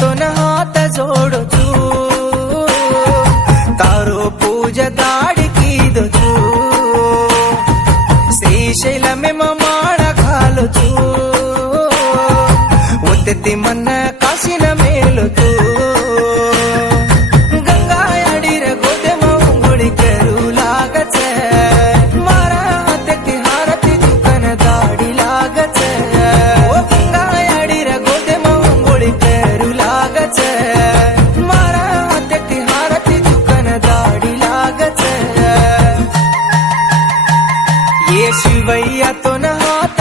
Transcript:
तो न हाथ जोड़ो तू तारो पूजा दाड़ी की दो तू శ్రీశైల మాడ కాలు తూ ఒత్తి మన్న కాసిన మేలు తూ గంగాయడిర గోదెమ ఉంగుడి ಕೆರುಲಾಗಚೆ ಮಾರ ತೆತ್ತಿ ಹಾರತಿ ದುಕನ ದಾಡಿ ಲಾಗಚೆ ಓ ಗಂಗಾಯಡಿರ ಗೋದೆಮ ఉంగుడి ಕೆರುಲಾಗಚೆ ಮಾರ ತೆತ್ತಿ ಹಾರತಿ ದುಕನ ದಾಡಿ ಲಾಗಚೆ ये शिवैया तो न हाथ